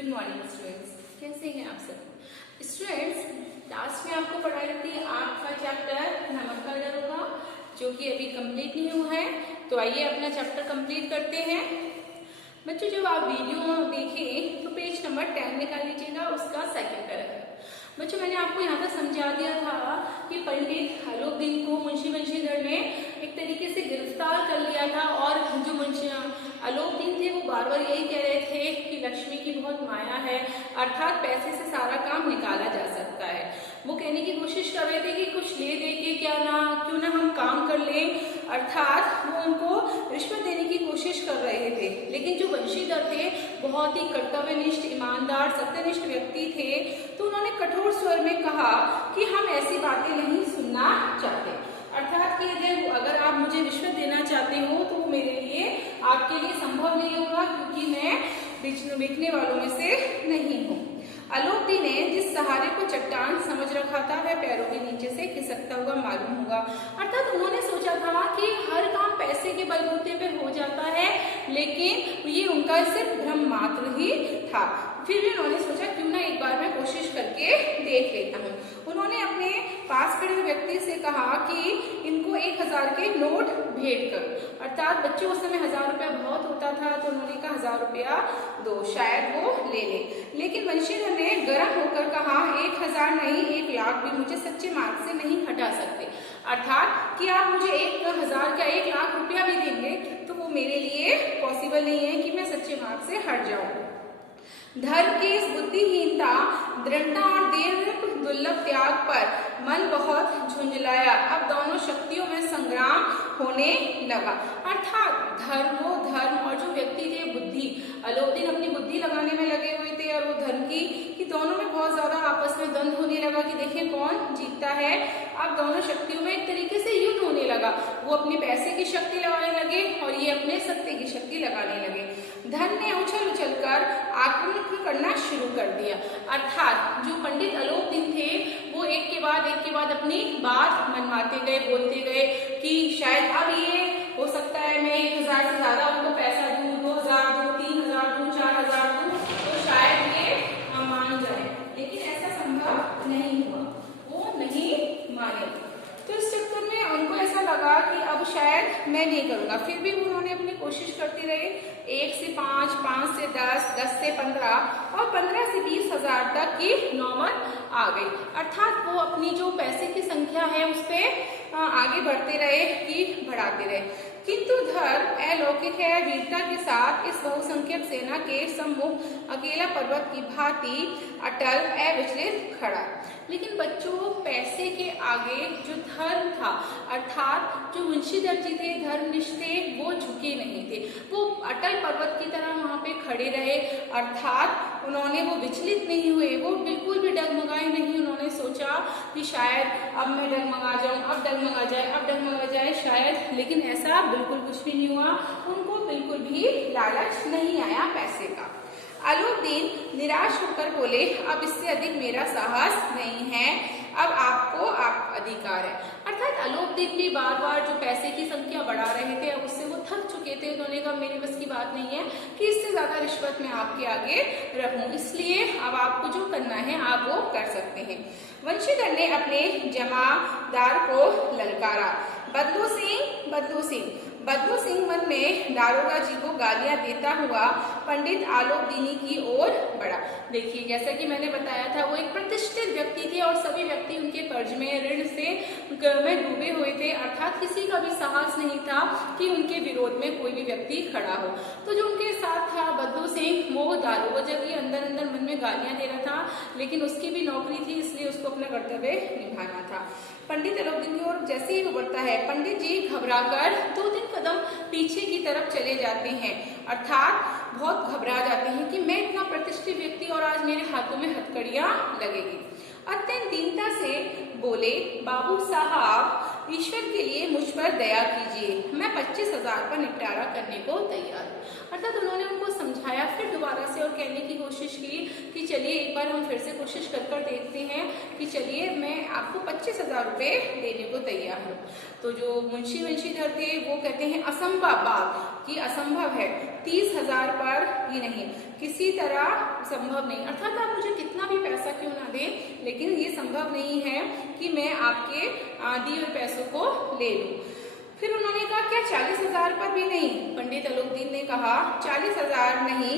Good morning students, कैसे हैं आप सब स्टूडेंट्स। लास्ट में आपको पढ़ाई थी आपका चैप्टर नमक का डर होगा, जो कि अभी कंप्लीट नहीं हुआ है। तो आइए अपना चैप्टर कंप्लीट करते हैं। बच्चों, जब आप वीडियो देखें तो पेज नंबर 10 निकाल लीजिएगा, उसका सेकंड पैराग्राफ। बच्चों, मैंने आपको यहाँ तक समझा दिया था कि पंडित आलोकदीन को मुंशी बंशीधर ने एक तरीके से गिरफ्तार कर लिया था, और जो मुंशी आलोकदीन थे वो बार बार यही कह रहे थे कि लक्ष्मी की बहुत माया है, अर्थात पैसे से सारा काम निकाला जा सकता है। वो कहने की कोशिश कर रहे थे कि कुछ ले दे के क्यों ना हम काम कर लें, अर्थात वो उनको रिश्वत देने की कोशिश कर रहे थे। लेकिन जो बंशीधर थे बहुत ही कर्तव्यनिष्ठ, ईमानदार, सत्यनिष्ठ व्यक्ति थे, तो उन्होंने कठोर स्वर में कहा कि हम ऐसी बातें नहीं सुनना चाहते, अर्थात कि अगर आप मुझे रिश्वत देना चाहते हो तो वो मेरे लिए, आपके लिए संभव नहीं होगा, क्योंकि मैं बिकने वालों में से नहीं हूँ। आलोकदीन ने जिस सहारे को चट्टान समझ रखा था वह पैरों के नीचे से खिसकता हुआ मालूम होगा, अर्थात उन्होंने सोचा था कि हर काम पैसे के बलबूते पे हो जाता है, लेकिन ये उनका सिर्फ भ्रम मात्र ही था। फिर भी उन्होंने सोचा क्यों ना एक बार मैं कोशिश करके देख लेता हूँ। उन्होंने अपने पास खड़े व्यक्ति से कहा कि इनको 1000 के नोट भेंट कर, अर्थात बच्चों उस समय 1000 रुपया बहुत होता था, तो उन्होंने कहा 1000 रुपया दो, शायद वो ले ले। लेकिन बंशीधर ने गर्म होकर कहा 1000 नहीं, 1 लाख भी मुझे सच्चे मार्ग से नहीं हटा सकते, अर्थात कि आप मुझे 1000 का 1 लाख रुपया भी देंगे तो वो मेरे लिए पॉसिबल नहीं है कि मैं सच्चे मार्ग से हट जाऊं। धर्म की इस बुद्धिहीनता, दृढ़ता और दीर्घ दुर्लभ त्याग पर मन बहुत झुंझलाया। अब दोनों शक्तियों में संग्राम होने लगा, अर्थात धर्म और जो व्यक्ति थे बुद्धि, आलोकदीन अपनी बुद्धि लगाने में लगे हुए थे, और वो धर्म की दोनों में बहुत ज्यादा आपस में द्वंद्व होने लगा कि देखिए कौन जीतता है। अब दोनों शक्तियों में एक तरीके से युद्ध होने लगा। वो अपने पैसे की शक्ति लगाने लगे और ये अपने सत्य की शक्ति लगाने लगे। धन ने उछल कर आक्रमण करना शुरू कर दिया, अर्थात जो पंडित आलोकदीन थे वो एक के बाद अपनी बात मनवाते गए, बोलते गए कि शायद अब ये हो सकता है मैं 1000 से ज्यादा उनको पैसा दूं, 2000 दूं, 3000 दूं, 4000 दूं, तो शायद ये मान जाए। लेकिन ऐसा संभव नहीं हुआ, वो नहीं माने। तो इस चक्कर में उनको ऐसा लगा कि अब शायद मैं नहीं करूंगा। फिर भी उन्होंने अपनी कोशिश करते रहे, 1 से 5, 5 से 10, 10 से 15 और 15 से 20,000 तक की नौबत आ गई, अर्थात वो अपनी जो पैसे की संख्या है उस पर आगे बढ़ते रहे कि बढ़ाते रहे। किंतु धर्म अलौकिक है, वीरता के साथ इस बहुसंख्यक सेना के सम्मुख अकेला पर्वत की भांति अटल अविचलित खड़ा। लेकिन बच्चों, पैसे के आगे जो धर्म था, अर्थात जो मुंशीधर जी थे, धर्मनिष्ठ थे, वो झुके नहीं थे, वो अटल पर्वत की तरह वहां पे खड़े रहे, अर्थात उन्होंने वो विचलित नहीं हुए, वो बिल्कुल भी डगमगाए नहीं। उन्होंने सोचा कि शायद अब मैं डगमगा जाऊं, अब डगमगा जाए शायद, लेकिन ऐसा बिल्कुल कुछ भी नहीं हुआ। उनको बिल्कुल भी लालच नहीं आया पैसे का। आलोकदीन निराश होकर बोले, अब इससे अधिक मेरा साहस नहीं है, अब आपको आप अधिकार है, अर्थात आलोकदीन भी बार बार जो पैसे की संख्या बढ़ा रहे थे, अब उससे वो थक चुके थे। उन्होंने कहा मेरे बस की बात नहीं है कि इससे ज्यादा रिश्वत मैं आपके आगे रखूं, इसलिए अब आपको जो करना है आप वो कर सकते हैं। बंशीधर ने अपने जमादार को ललकारा, बदलू सिंह मन में दारोगा जी को गालियां देता हुआ पंडित आलोकदीनी की ओर बढ़ा। देखिए, जैसा कि मैंने बताया था, वो एक प्रतिष्ठित व्यक्ति थे और सभी व्यक्ति उनके कर्ज में, ऋण में डूबे हुए थे, अर्थात किसी का भी साहस नहीं था कि उनके विरोध में कोई भी व्यक्ति खड़ा हो। तो जो उनके साथ था बदलू सिंह, वो दारोगा जी के अंदर मन में गालियां दे रहा था, लेकिन उसकी भी नौकरी थी, इसलिए उसको अपना कर्तव्य निभाना था। पंडित आलोकदीन की ओर जैसे ही वो बढ़ता है, पंडित जी घबराकर 2-3 कदम पीछे की तरफ चले जाते हैं, अर्थात बहुत घबरा जाते हैं कि मैं इतना प्रतिष्ठित व्यक्ति और आज मेरे हाथों में हथकड़ियां लगेगी। अत्यंत दीनता से बोले, बाबू साहब, ईश्वर के लिए मुझ पर दया कीजिए, मैं 25,000 पर निपटारा करने को तैयार हूँ। अर्थात उन्होंने उनको समझाया, फिर दोबारा से और कहने की कोशिश की कि चलिए एक बार हम फिर से कोशिश कर देखते हैं कि चलिए मैं आपको 25,000 रुपये देने को तैयार हूँ। तो जो मुंशी बंशीधर थे वो कहते हैं असंभव बात कि असंभव है, 30,000 पर भी नहीं, किसी तरह संभव नहीं। अर्थात आप मुझे कितना भी पैसा क्यों ना दें, लेकिन ये संभव नहीं है कि मैं आपके दिए हुए पैसों को ले लूं। फिर उन्होंने कहा क्या 40,000 पर भी नहीं? पंडित अलोकदीन ने कहा 40,000 नहीं,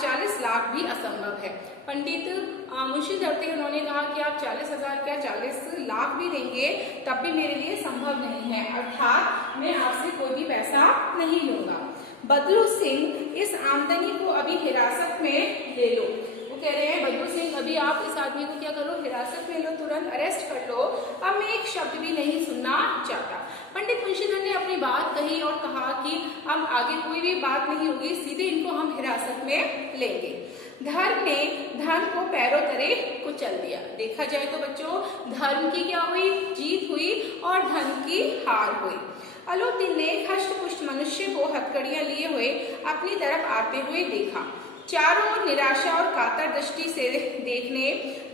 40 लाख भी असंभव है। पंडित मुंशी दत्त उन्होंने कहा कि आप 40,000 क्या 40 लाख भी देंगे तब भी मेरे लिए संभव नहीं है, अर्थात मैं आपसे कोई भी पैसा नहीं लूंगा। बदलू सिंह इस आमदनी को अभी हिरासत में ले लो। वो कह रहे हैं बदलू सिंह अभी आप इस आदमी को क्या करो, हिरासत में लो, तुरंत अरेस्ट कर लो, अब मैं एक शब्द भी नहीं सुनना चाहता। पंडित मुंशीधर ने अपनी बात कही और कहा कि अब आगे कोई भी बात नहीं होगी, सीधे इनको हम हिरासत में लेंगे। धर्म ने धर्म को पैरों तले कुचल दिया। देखा जाए तो बच्चों, धर्म की क्या हुई, जीत हुई और धर्म की हार हुई। अलोकदीन ने हष्ट-पुष्ट मनुष्य को हथकड़ियां लिए हुए अपनी तरफ आते हुए देखा। चारों ओर निराशा और कातर दृष्टि से देखने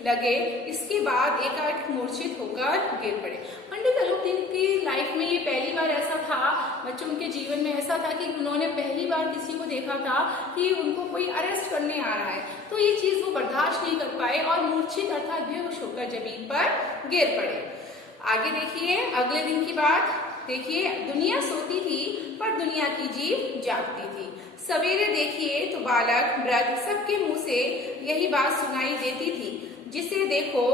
लगे। इसके बाद एकाएक मूर्छित होकर गिर पड़े। पंडित अलोकदीन की लाइफ में ये पहली बार ऐसा था, बच्चों उनके जीवन में ऐसा था कि उन्होंने पहली बार किसी को देखा था कि उनको कोई अरेस्ट करने आ रहा है, तो ये चीज वो बर्दाश्त नहीं कर पाए और मूर्छित अर्थात बेहोश होकर जमीन पर गिर पड़े। आगे देखिए, अगले दिन की बात देखिए, दुनिया सोती थी पर दुनिया की जीभ जागती थी। सवेरे देखिए तो बालक वृद्ध सबके मुंह से यही बात सुनाई देती थी, जिसे देखो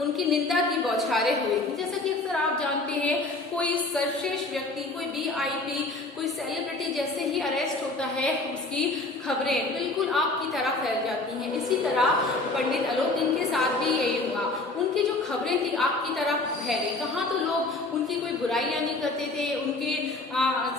उनकी निंदा की बौछारें हुई। जैसा कि अक्सर आप जानते हैं, कोई सर्वश्रेष्ठ व्यक्ति, कोई VIP, कोई सेलिब्रिटी जैसे ही अरेस्ट होता है, उसकी खबरें बिल्कुल आग की तरह फैल जाती हैं। इसी तरह पंडित अलोकदीन के साथ भी यही हुआ। उनकी जो खबरें थी आग की तरह फैले। कहाँ तो लोग उनकी कोई बुराइयां नहीं करते थे, उनके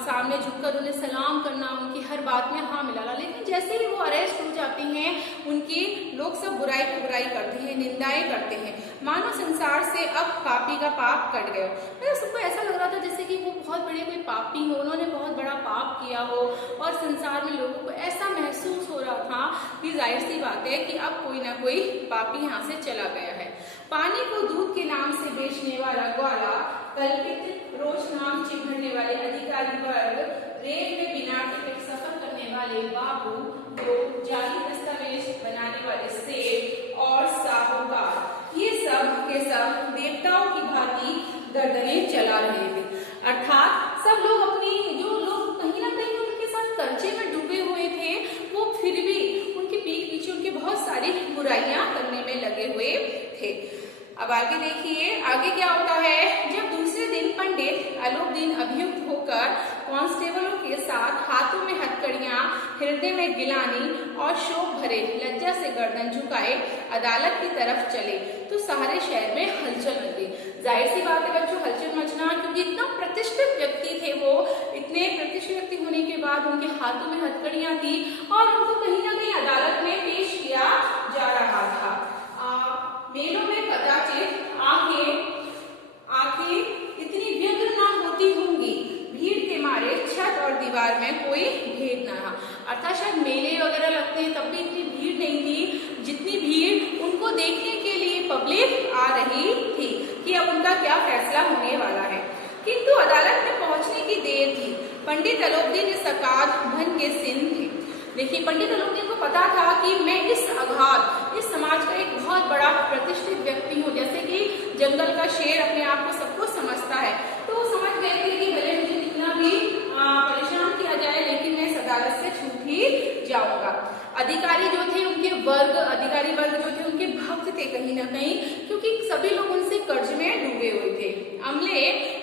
सामने झुककर उन्हें सलाम करना, उनकी हर बात में हाँ मिलाना, लेकिन जैसे ही वो अरेस्ट हो जाते हैं, उनकी लोग सब बुराई को बुराई करते हैं, निंदाएं करते हैं। मानो संसार से अब पापी का पाप कट गया। मतलब सबको ऐसा लग रहा था जैसे कि वो बहुत बड़े कोई पापी हो, उन्होंने बहुत बड़ा पाप किया हो, और संसार में लोगों को ऐसा महसूस हो रहा था कि जाहिर सी बात है कि अब कोई ना कोई पापी यहाँ से चला गया है। पानी को दूध के नाम से बेचने वाला ग्वाला, कल्पित रोज नाम चिढ़ने वाले अधिकारी वर्ग, रेल में बिना टिकट सफर करने वाले बाबू, जो जाली दस्तावेज बनाने वाले सेठ और साहूकार, ये सब के सब देवताओं की भांति गर्दनें चला रहे थे। अर्थात सब लोग अपनी, जो लोग कहीं ना कहीं उनके साथ कर्जे में डूबे हुए थे, वो फिर भी उनके पीठ पीछे उनकी बहुत सारी बुराइयां करने में लगे हुए थे। अब आगे देखिए, आगे क्या होता है। जब दूसरे दिन पंडित अलोकदीन अभियुक्त होकर कांस्टेबलों के साथ हाथों में हथकड़ियां, हृदय में गिलानी और शोक भरे लज्जा से गर्दन झुकाए अदालत की तरफ चले, तो सारे शहर में हलचल मच गई। जाहिर सी बात है बच्चों, हलचल मचना, क्योंकि इतना प्रतिष्ठित व्यक्ति थे वो, इतने प्रतिष्ठित व्यक्ति होने के बाद उनके हाथों में हथकड़ियां थी और उनको कहीं ना कहीं अदालत में पेश किया जा रहा था। मेलों में कदाचित आंखें इतनी व्यग्र ना होती होंगी, भीड़ के मारे छत और दीवार में कोई भेद न रहा। अर्थात शायद मेले वगैरह लगते हैं तब भी इतनी भीड़ नहीं थी जितनी भीड़ उनको देखने के लिए पब्लिक आ रही थी कि अब उनका क्या फैसला होने वाला है। किंतु अदालत में पहुंचने की देर थी। पंडित अलोकदीन इस अकाध धन के सिंह थे। देखिए, पंडित अलोकदीन को पता था कि मैं इस अघात, इस समाज का एक बहुत बड़ा प्रतिष्ठित व्यक्ति हूँ। जैसे कि जंगल का शेर अपने आप को सब कुछ समझता है, तो वो समझ गए थे कि भले मुझे कितना भी परेशान किया जाए, लेकिन मैं इस अदालत से छूट ही जाऊंगा। अधिकारी जो थे उनके अधिकारी वर्ग जो थे उनके भक्त थे कहीं ना कहीं, क्योंकि सभी लोग उनसे कर्ज में डूबे हुए थे। अमले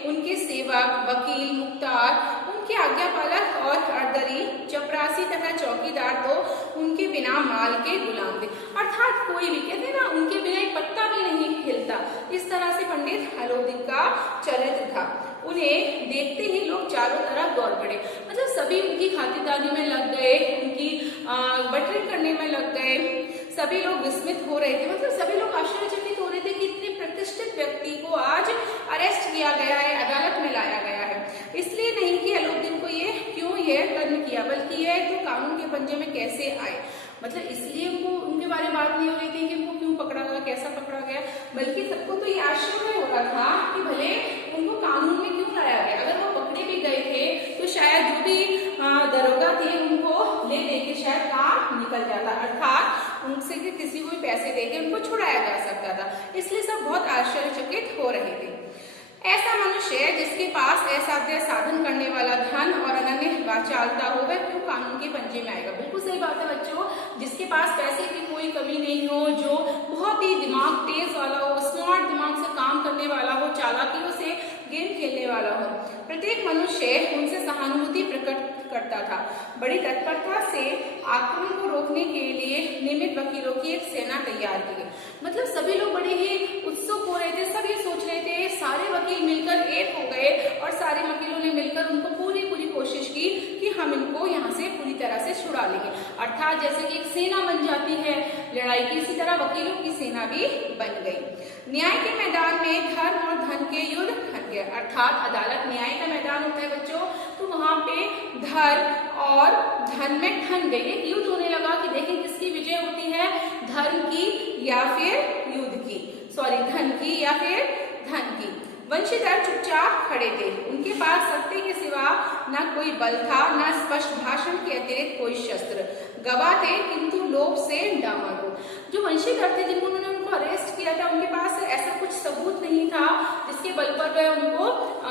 उनके सेवक, वकील, मुख्तार, उनके आज्ञापालक और हरदरी, चपरासी तथा चौकीदार तो उनके बिना माल के गुलाम थे। अर्थात कोई भी, कहते ना, उनके बिना एक पत्ता भी नहीं हिलता। इस तरह से पंडित अलोकदीन का चरित्र था। उन्हें देखते ही लोग चारों तरफ दौड़ पड़े। मतलब सभी उनकी खातिरदारी में लग गए, उनकी बटरिंग करने में लग गए। सभी लोग विस्मित हो रहे थे, मतलब सभी लोग आश्चर्यचकित हो रहे थे कि इतने प्रतिष्ठित व्यक्ति को आज अरेस्ट किया गया है, अदालत में लाया गया है। इसलिए नहीं कि अलोकदीन को ये क्यों यह कर्म किया, बल्कि यह तो कानून के पंजे में कैसे आए। मतलब इसलिए उनको उनके बारे में बात नहीं हो रही थी कि उनको क्यों पकड़ा गया, कैसा पकड़ा गया, बल्कि सबको तो ये आश्चर्य हो रहा था कि भले उनको कानून में क्यों लाया गया। अगर वो पकड़े भी गए थे तो शायद जो भी दरोगा थे उनको ले दे के शायद काम निकल जाता, अर्थात उनसे किसी को भी पैसे देके उनको छुड़ाया जा सकता था। इसलिए सब बहुत आश्चर्यचकित हो रहे थे। ऐसा मनुष्य जिसके पास असाध्य साधन करने वाला धन और अनन्य वाचालता हो, वह क्यों कानून के पंजे में आएगा। बिल्कुल सही बात है बच्चों, जिसके पास पैसे की कोई कमी नहीं हो, जो बहुत ही दिमाग तेज वाला हो, स्मार्ट दिमाग से काम करने वाला हो, चालाकियों से गेम खेलने वाला हो, प्रत्येक मनुष्य उनसे सहानुभूति प्रकट करता था। बड़ी तत्परता से आक्रमण को रोकने के लिए नियमित वकीलों की एक सेना तैयार की गई। मतलब सभी लोग बड़े ही उत्सुक हो रहे थे, सब ये सोच रहे थे, सारे वकील मिलकर एक हो गए और सारे वकीलों ने मिलकर उनको पूरी कोशिश की कि हम इनको यहाँ से पूरी तरह से छुड़ा लेंगे। अर्थात जैसे कि एक सेना बन जाती है लड़ाई की, इसी तरह वकीलों की सेना भी बन गई। न्याय के मैदान में धर्म और धन के युद्ध ठन गए। अर्थात अदालत न्याय का मैदान होता है बच्चों, तो वहां पे धर्म और धन में ठन गई, एक युद्ध होने लगा कि देखिए किसकी विजय होती है, धर्म की या फिर युद्ध की, धन की या फिर धन की। वंशीधर चुपचाप खड़े थे, उनके पास सत्य के सिवा न कोई बल था, न स्पष्ट भाषण के अतिरिक्त कोई शस्त्र। गवाह थे किंतु लोभ से डामाडोल। जो वंशीधर थे जिन्होंने उनको अरेस्ट किया था, उनके पास ऐसा कुछ सबूत नहीं था जिसके बल पर वह उनको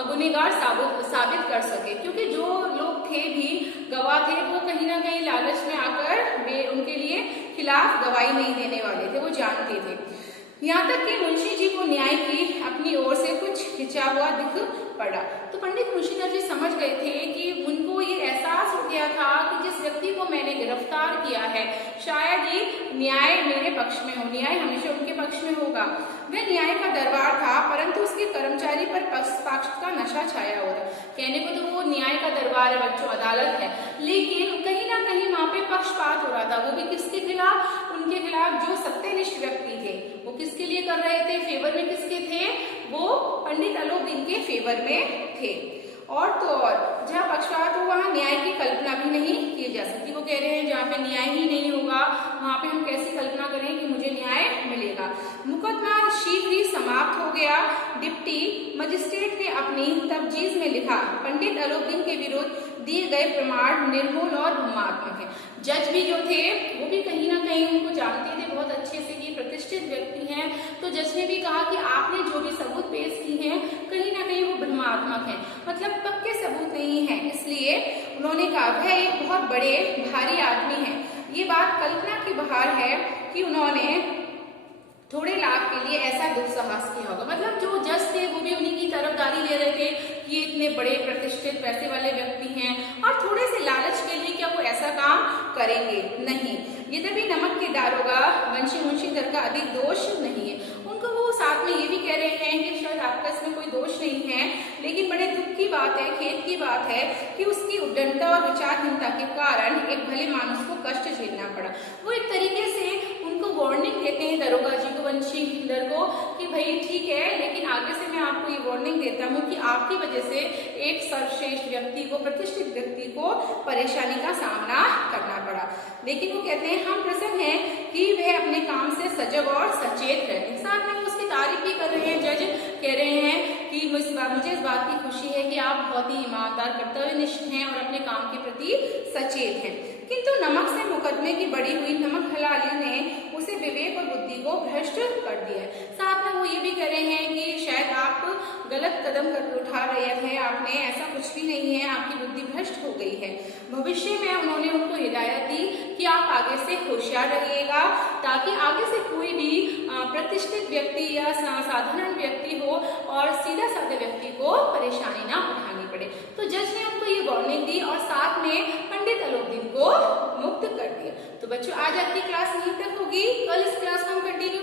गुनहगार साबित कर सके, क्योंकि जो लोग थे भी गवाह थे वो कहीं ना कहीं लालच में आकर वे उनके लिए खिलाफ गवाही नहीं देने वाले थे, वो जानते थे। यहाँ तक कि मुंशी जी को न्याय की अपनी ओर से कुछ खिंचा हुआ दिख पड़ा। तो पंडित मुंशीधर जी समझ गए थे कि उनको ये एहसास हो गया था कि जिस व्यक्ति को मैंने गिरफ्तार किया है शायद ही न्याय मेरे पक्ष में हो, न्याय हमेशा उनके पक्ष में होगा। वह न्याय का दरबार था, परंतु उसके कर्मचारी पर पक्ष का नशा छाया हुआ था। कहने को तो वो न्याय का दरबार है बच्चों, अदालत है, लेकिन कहीं ना कहीं वहां पे पक्षपात हो रहा था। वो भी किसके खिलाफ, उनके खिलाफ जो सत्यनिष्ठ व्यक्ति थे। वो किसके लिए कर रहे थे, फेवर में किसके थे, वो पंडित अलोकदीन के फेवर में थे। और तो और जहाँ पक्षपात हो वहाँ न्याय की कल्पना भी नहीं की जा सकती। वो कह रहे हैं जहाँ पे न्याय ही नहीं होगा वहाँ पे हम कैसी कल्पना करें कि मुझे न्याय मिलेगा। मुकदमा शीघ्र ही समाप्त हो गया। डिप्टी मजिस्ट्रेट ने अपनी तफजीज में लिखा, पंडित अलोकदीन के विरुद्ध दिए गए प्रमाण निर्मूल और भ्रमात्मक है। जज भी जो थे वो भी कहीं ना कहीं उनको जानते थे बहुत अच्छे से, ये प्रतिष्ठित व्यक्ति हैं, तो जज ने भी कहा कि आपने जो भी सबूत पेश किए हैं कहीं ना कहीं वो भ्रमात्मक हैं, मतलब पक्के सबूत नहीं है। इसलिए उन्होंने कहा वह एक बहुत बड़े भारी आदमी है। ये बात कल्पना के बाहर है कि उन्होंने थोड़े लाभ के लिए ऐसा दुस्साहस किया होगा। मतलब जो जज थे वो भी उन्हीं की तरफदारी ले रहे थे कि ये इतने बड़े प्रतिष्ठित पैसे वाले व्यक्ति हैं और थोड़े से लालच के लिए क्या वो ऐसा काम करेंगे, नहीं। यद्यपि नमक के दारोगा मुंशीधर का अधिक दोष नहीं है, उनको वो साथ में ये भी कह रहे हैं कि शायद आपका इसमें कोई दोष नहीं है, लेकिन बड़े दुख की बात है, खेद की बात है कि उसकी उद्दंडता और विचारहीनता के कारण एक भले मानुष को कष्ट झेलना पड़ा। वो एक तरीके से उनको वार्निंग देते हैं दरोगा जी को, वंशीधर को, कि भाई ठीक है, लेकिन आगे से मैं आपको ये वार्निंग देता हूँ कि आपकी वजह से एक सर्वश्रेष्ठ व्यक्ति को, प्रतिष्ठित व्यक्ति को परेशानी का सामना करना पड़ा। लेकिन वो कहते हैं हम प्रसन्न हैं कि वह अपने काम से सजग और सचेत रहते। साथ में वो उसकी तारीफ भी कर रहे हैं। जज कह रहे हैं कि मुझे इस बात की खुशी है कि आप बहुत ही ईमानदार, कर्तव्यनिष्ठ हैं और अपने काम के प्रति सचेत हैं। किंतु नमक से मुकदमे की बढ़ी हुई नमक हलाली ने उसे विवेक और बुद्धि को भ्रष्ट कर दिया है। साथ में वो ये भी कह रहे हैं कि शायद आप गलत कदम उठा रहे हैं, आपने ऐसा कुछ भी नहीं है, आपकी बुद्धि भ्रष्ट हो गई है। भविष्य में उन्होंने उनको हिदायत दी कि आप आगे से होशियार रहिएगा, ताकि आगे से कोई भी प्रतिष्ठित व्यक्ति या साधारण व्यक्ति हो और सीधा साधा व्यक्ति को परेशानी ना उठानी पड़े। तो जज ने उनको ये वार्निंग दी और साथ में पंडित अलोकदीन को मुक्त कर दिया। तो बच्चों आज आपकी क्लास यहीं तक होगी, कल इस क्लास को हम कंटिन्यू